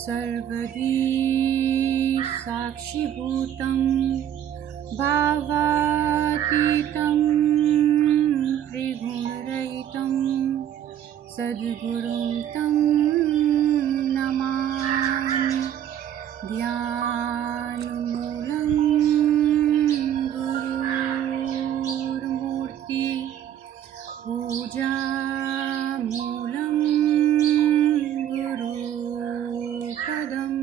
सर्वदी साक्षिभूतं भावातीतं त्रिगुणरहितं सद्गुरुं तं नमामि। ध्यानमूलं गुरुर्मूर्ति पूजामूलं गुरुपदं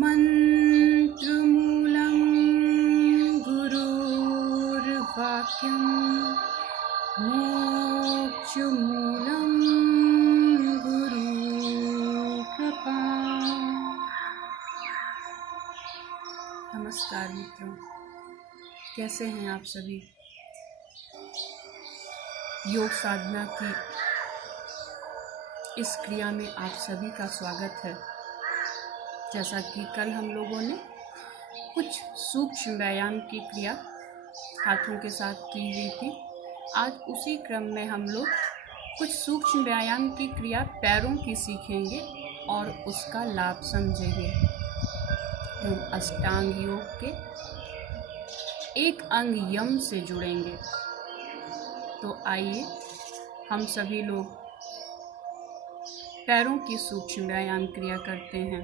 मन्त्रमूलं गुरुर्वाक्यं मोक्षमूलं गुरुकृपा। नमस्कार मित्रों, कैसे हैं आप सभी। योग साधना की इस क्रिया में आप सभी का स्वागत है। जैसा कि कल हम लोगों ने कुछ सूक्ष्म व्यायाम की क्रिया हाथों के साथ की हुई थी, आज उसी क्रम में हम लोग कुछ सूक्ष्म व्यायाम की क्रिया पैरों की सीखेंगे और उसका लाभ समझेंगे। हम अष्टांग योग के एक अंग यम से जुड़ेंगे। तो आइए हम सभी लोग पैरों की सूक्ष्म व्यायाम क्रिया करते हैं।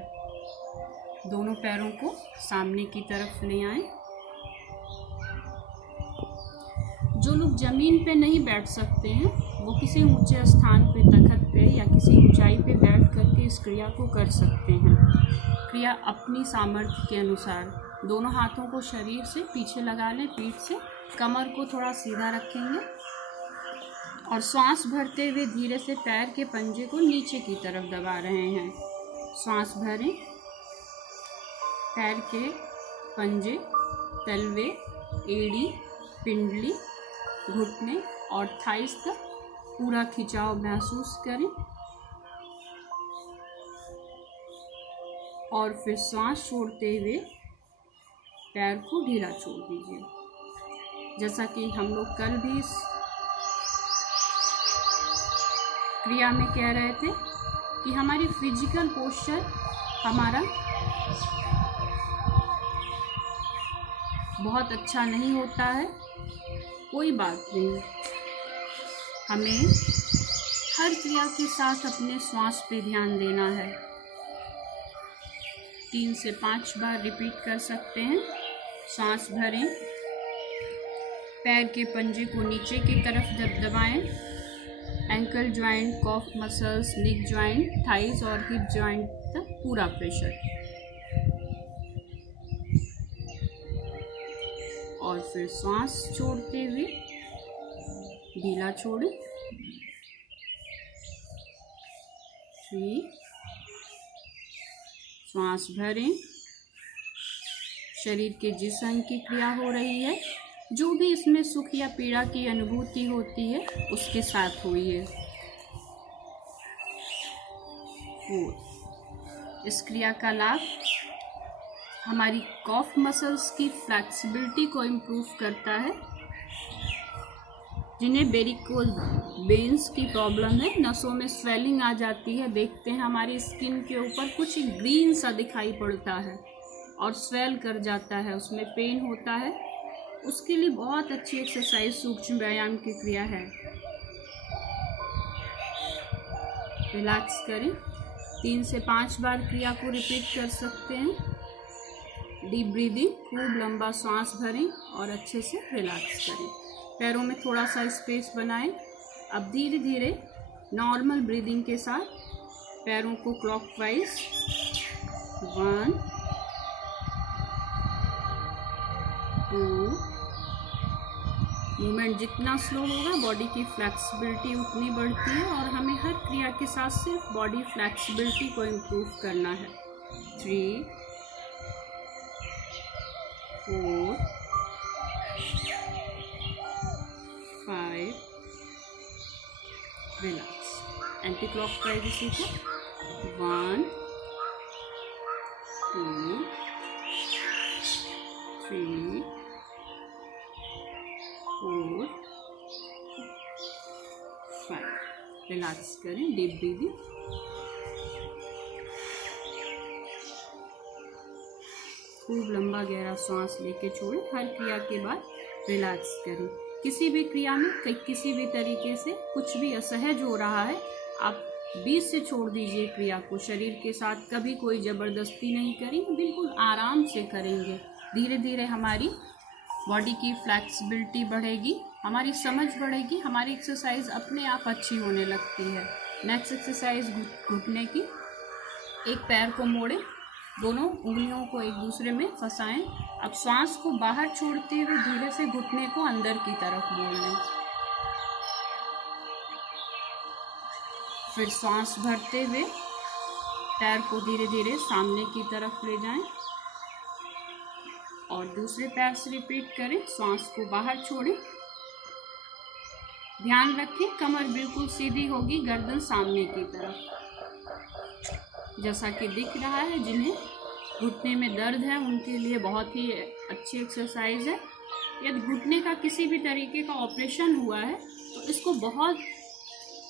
दोनों पैरों को सामने की तरफ ले आएं। जो लोग जमीन पे नहीं बैठ सकते हैं वो किसी ऊंचे स्थान पे, तख्त पे या किसी ऊंचाई पे बैठ करके इस क्रिया को कर सकते हैं। क्रिया अपनी सामर्थ्य के अनुसार दोनों हाथों को शरीर से पीछे लगा लें, पीठ से कमर को थोड़ा सीधा रखेंगे और सांस भरते हुए धीरे से पैर के पंजे को नीचे की तरफ दबा रहे हैं। सांस भरें, पैर के पंजे, तलवे, एड़ी, पिंडली, घुटने और थाइस तक पूरा खिंचाव महसूस करें और फिर सांस छोड़ते हुए पैर को ढीला छोड़ दीजिए। जैसा कि हम लोग कल भी इस क्रिया में कह रहे थे कि हमारी फिजिकल पोस्चर हमारा बहुत अच्छा नहीं होता है, कोई बात नहीं। हमें हर क्रिया के साथ अपने श्वास पे ध्यान देना है। 3 से 5 बार रिपीट कर सकते हैं। सांस भरें, पैर के पंजे को नीचे की तरफ दबाएं। एंकल ज्वाइंट, कॉफ मसल्स, निक ज्वाइंट, थाइस और हिप ज्वाइंट तक पूरा प्रेशर और फिर सांस छोड़ते हुए ढीला छोड़ें। 3, सांस भरें। शरीर के जिस अंग की क्रिया हो रही है, जो भी इसमें सुख या पीड़ा की अनुभूति होती है उसके साथ होइए। 4, इस क्रिया का लाभ हमारी कॉफ मसल्स की फ्लेक्सिबिलिटी को इम्प्रूव करता है। जिन्हें वेरिकोज वेन्स की प्रॉब्लम है, नसों में स्वेलिंग आ जाती है, देखते हैं हमारी स्किन के ऊपर कुछ ग्रीन सा दिखाई पड़ता है और स्वेल कर जाता है, उसमें पेन होता है, उसके लिए बहुत अच्छी एक्सरसाइज सूक्ष्म व्यायाम की क्रिया है। रिलैक्स करें। 3 से 5 बार क्रिया को रिपीट कर सकते हैं। डीप ब्रीदिंग, खूब लंबा सांस भरें और अच्छे से रिलैक्स करें। पैरों में थोड़ा सा स्पेस बनाएं। अब धीरे धीरे नॉर्मल ब्रीदिंग के साथ पैरों को क्लॉकवाइज 1, 2, मूवमेंट जितना स्लो होगा बॉडी की फ्लेक्सिबिलिटी उतनी बढ़ती है और हमें हर क्रिया के साथ सिर्फ बॉडी फ्लेक्सिबिलिटी को इम्प्रूव करना है। 3, 4, 5, रिलैक्स। एंटी क्लॉकवाइज इसी को 1, 2, 3, 4, 5। रिलैक्स करें, डीप ब्रीदिंग। खूब लंबा गहरा सांस लेके छोड़ें। हर क्रिया के बाद रिलैक्स करें। किसी भी क्रिया में किसी भी तरीके से कुछ भी असहज हो रहा है, आप बीच से छोड़ दीजिए क्रिया को। शरीर के साथ कभी कोई ज़बरदस्ती नहीं करेंगे, बिल्कुल आराम से करेंगे। धीरे धीरे हमारी बॉडी की फ्लेक्सिबिलिटी बढ़ेगी, हमारी समझ बढ़ेगी, हमारी एक्सरसाइज अपने आप अच्छी होने लगती है। नेक्स्ट एक्सरसाइज घुटने की। एक पैर को मोड़ें, दोनों उंगलियों को एक दूसरे में फंसाएं। अब श्वास को बाहर छोड़ते हुए धीरे से घुटने को अंदर की तरफ मोड़ लें। फिर सांस भरते हुए पैर को धीरे धीरे सामने की तरफ ले जाएं और दूसरे पैर से रिपीट करें। सांस को बाहर छोड़ें। ध्यान रखें कमर बिल्कुल सीधी होगी, गर्दन सामने की तरफ। जैसा कि दिख रहा है, जिन्हें घुटने में दर्द है उनके लिए बहुत ही अच्छी एक्सरसाइज है। यदि घुटने का किसी भी तरीके का ऑपरेशन हुआ है तो इसको बहुत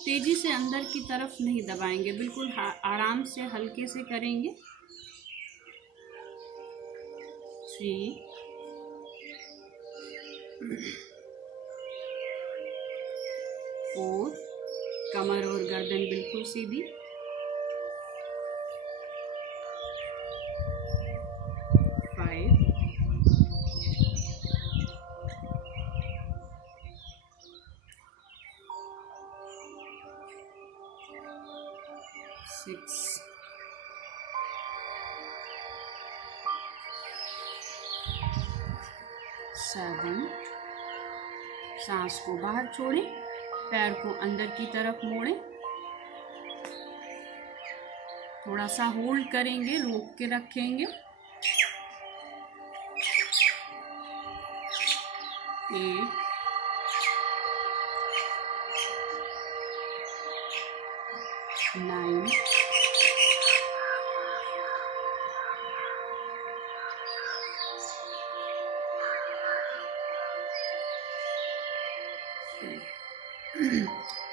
तेजी से अंदर की तरफ नहीं दबाएंगे, बिल्कुल आराम से हल्के से करेंगे। 3 4, कमर और गर्दन बिल्कुल सीधी। 5 6 7। सांस को बाहर छोड़ें, पैर को अंदर की तरफ मोड़ें, थोड़ा सा होल्ड करेंगे, रोक के रखेंगे। 8 9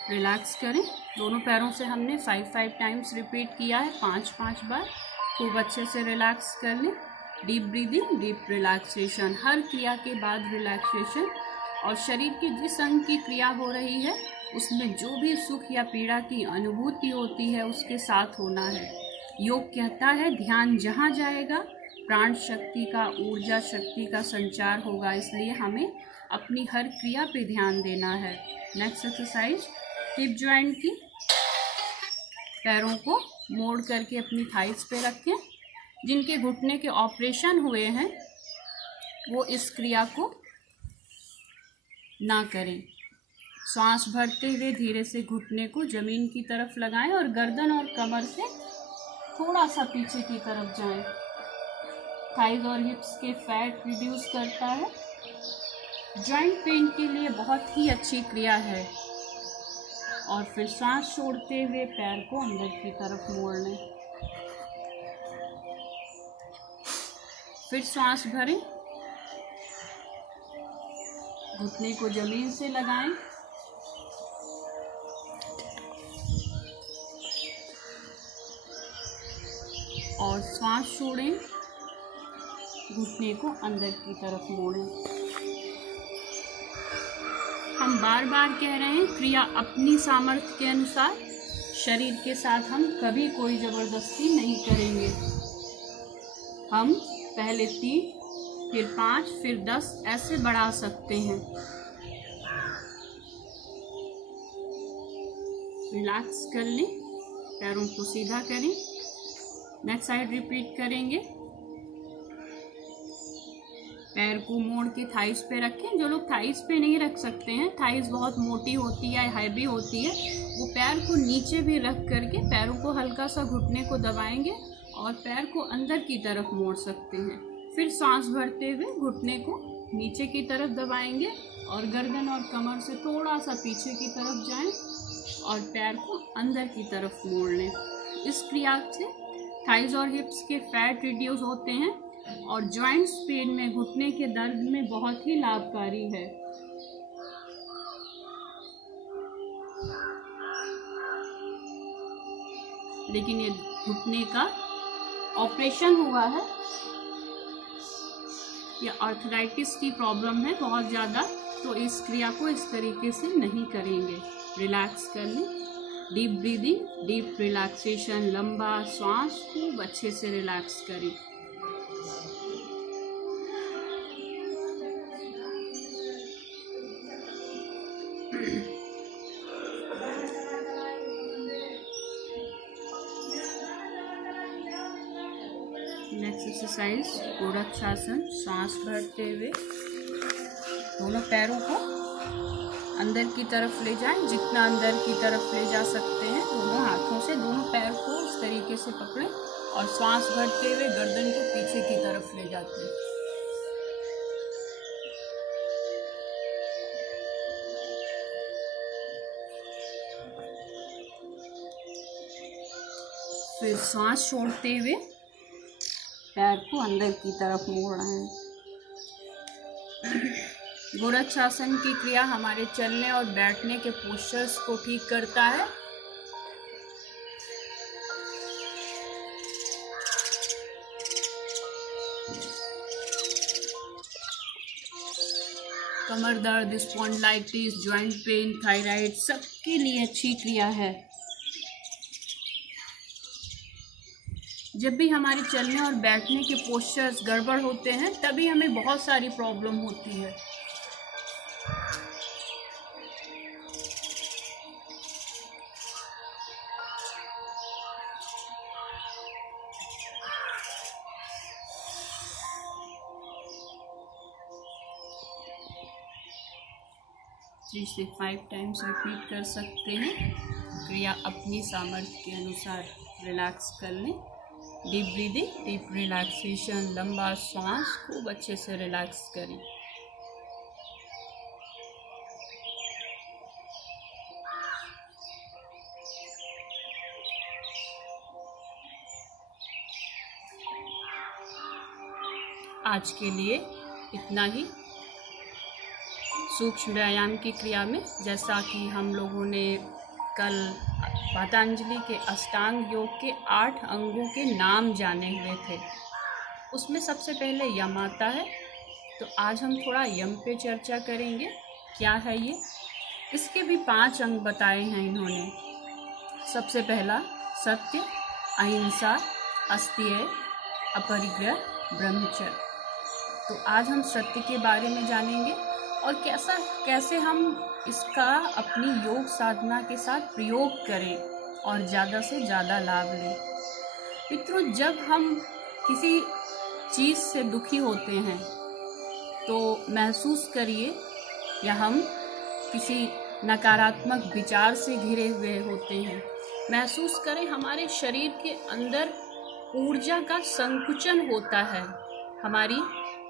रिलैक्स करें। दोनों पैरों से हमने 5 टाइम्स रिपीट किया है, 5 बार। खूब अच्छे से रिलैक्स कर लें। डीप ब्रीदिंग, डीप रिलैक्सेशन, हर क्रिया के बाद रिलैक्सेशन। और शरीर के जिस अंग की क्रिया हो रही है उसमें जो भी सुख या पीड़ा की अनुभूति होती है उसके साथ होना है। योग कहता है ध्यान जहाँ जाएगा प्राण शक्ति का, ऊर्जा शक्ति का संचार होगा, इसलिए हमें अपनी हर क्रिया पे ध्यान देना है। नेक्स्ट एक्सरसाइज हिप जॉइंट की। पैरों को मोड़ करके अपनी थाइस पे रखें। जिनके घुटने के ऑपरेशन हुए हैं वो इस क्रिया को ना करें। सांस भरते हुए धीरे से घुटने को जमीन की तरफ लगाएं और गर्दन और कमर से थोड़ा सा पीछे की तरफ जाएं। थाइज और हिप्स के फैट रिड्यूस करता है। जॉइंट पेन के लिए बहुत ही अच्छी क्रिया है। और फिर सांस छोड़ते हुए पैर को अंदर की तरफ मोड़ लें। फिर सांस भरें, घुटने को जमीन से लगाएं और सांस छोड़ें, घुटने को अंदर की तरफ मोड़ें। हम बार बार कह रहे हैं क्रिया अपनी सामर्थ्य के अनुसार, शरीर के साथ हम कभी कोई ज़बरदस्ती नहीं करेंगे। हम पहले 3, फिर 5, फिर 10 ऐसे बढ़ा सकते हैं। रिलैक्स कर लें, पैरों को सीधा करें। नेक्स्ट साइड रिपीट करेंगे। पैर को मोड़ के थाइस पे रखें। जो लोग थाइस पे नहीं रख सकते हैं, थाइस बहुत मोटी होती है, हैवी होती है, वो पैर को नीचे भी रख करके पैरों को हल्का सा घुटने को दबाएंगे और पैर को अंदर की तरफ मोड़ सकते हैं। फिर सांस भरते हुए घुटने को नीचे की तरफ दबाएंगे और गर्दन और कमर से थोड़ा सा पीछे की तरफ जाएं और पैर को अंदर की तरफ मोड़ लें। इस क्रिया से थाइस और हिप्स के फैट रिड्यूस होते हैं और जॉइंट्स पेन में, घुटने के दर्द में बहुत ही लाभकारी है। लेकिन ये घुटने का ऑपरेशन हुआ है, या आर्थराइटिस की प्रॉब्लम है बहुत ज़्यादा, तो इस क्रिया को इस तरीके से नहीं करेंगे। रिलैक्स कर लें, डीप ब्रीदिंग, डीप रिलैक्सेशन, लंबा सांस, खूब अच्छे से रिलैक्स करें। Next exercise Gorakshasana. सांस भरते हुए दोनों पैरों को अंदर की तरफ ले जाएं, जितना अंदर की तरफ ले जा सकते हैं। दोनों हाथों से दोनों पैर को इस तरीके से पकड़ें और सांस भरते हुए गर्दन को पीछे की तरफ ले जाते हैं। फिर सांस छोड़ते हुए पैर को अंदर की तरफ मोड़ रहे हैं। गोरक्षासन की क्रिया हमारे चलने और बैठने के पोस्चर्स को ठीक करता है। कमर दर्द, स्पॉन्डिलाइटिस, जॉइंट पेन, थायराइड, सबके लिए अच्छी क्रिया है। जब भी हमारे चलने और बैठने के पोस्चर्स गड़बड़ होते हैं तभी हमें बहुत सारी प्रॉब्लम होती है। थ्री से 5 टाइम्स रिपीट कर सकते हैं। क्रिया अपनी सामर्थ्य के अनुसार रिलैक्स कर लें। डीप ब्रीदिंग, डीप रिलैक्सेशन, लंबा सांस, खूब अच्छे से रिलैक्स करें। आज के लिए इतना ही। सूक्ष्म व्यायाम की क्रिया में जैसा कि हम लोगों ने कल पतंजलि के अष्टांग योग के 8 अंगों के नाम जाने हुए थे, उसमें सबसे पहले यम आता है। तो आज हम थोड़ा यम पे चर्चा करेंगे। क्या है ये? इसके भी 5 अंग बताए हैं इन्होंने। सबसे पहला सत्य, अहिंसा, अस्तेय, अपरिग्रह, ब्रह्मचर्य। तो आज हम सत्य के बारे में जानेंगे और कैसे हम इसका अपनी योग साधना के साथ प्रयोग करें और ज़्यादा से ज़्यादा लाभ लें। मित्रों, जब हम किसी चीज़ से दुखी होते हैं तो महसूस करिए, या हम किसी नकारात्मक विचार से घिरे हुए होते हैं, महसूस करें हमारे शरीर के अंदर ऊर्जा का संकुचन होता है। हमारी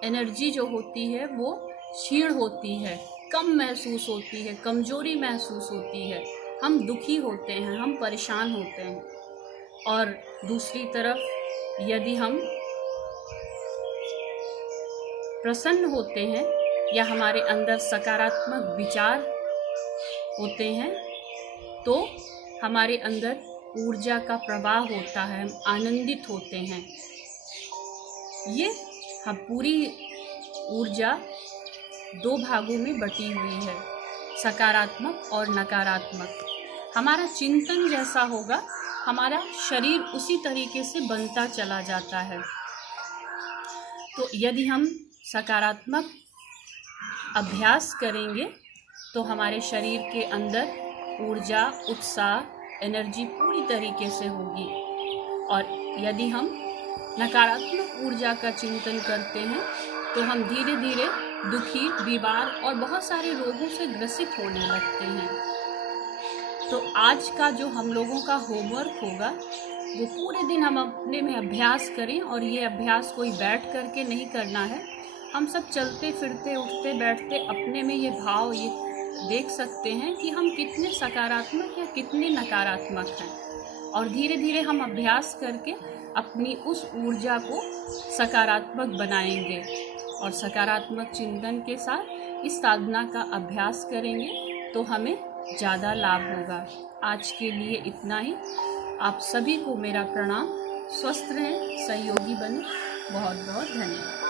एनर्जी जो होती है वो क्षीण होती है, कम महसूस होती है, कमजोरी महसूस होती है। हम दुखी होते हैं, हम परेशान होते हैं। और दूसरी तरफ यदि हम प्रसन्न होते हैं या हमारे अंदर सकारात्मक विचार होते हैं तो हमारे अंदर ऊर्जा का प्रवाह होता है, हम आनंदित होते हैं। ये हम पूरी ऊर्जा 2 भागों में बटी हुई है, सकारात्मक और नकारात्मक। हमारा चिंतन जैसा होगा, हमारा शरीर उसी तरीके से बनता चला जाता है। तो यदि हम सकारात्मक अभ्यास करेंगे तो हमारे शरीर के अंदर ऊर्जा, उत्साह, एनर्जी पूरी तरीके से होगी। और यदि हम नकारात्मक ऊर्जा का चिंतन करते हैं तो हम धीरे धीरे दुखी, बीमार और बहुत सारे रोगों से ग्रसित होने लगते हैं। तो आज का जो हम लोगों का होमवर्क होगा वो पूरे दिन हम अपने में अभ्यास करें। और ये अभ्यास कोई बैठ करके नहीं करना है, हम सब चलते फिरते, उठते बैठते अपने में ये भाव ये देख सकते हैं कि हम कितने सकारात्मक या कितने नकारात्मक हैं। और धीरे धीरे हम अभ्यास करके अपनी उस ऊर्जा को सकारात्मक बनाएंगे और सकारात्मक चिंतन के साथ इस साधना का अभ्यास करेंगे तो हमें ज़्यादा लाभ होगा। आज के लिए इतना ही। आप सभी को मेरा प्रणाम। स्वस्थ रहें, सहयोगी बने। बहुत बहुत धन्यवाद।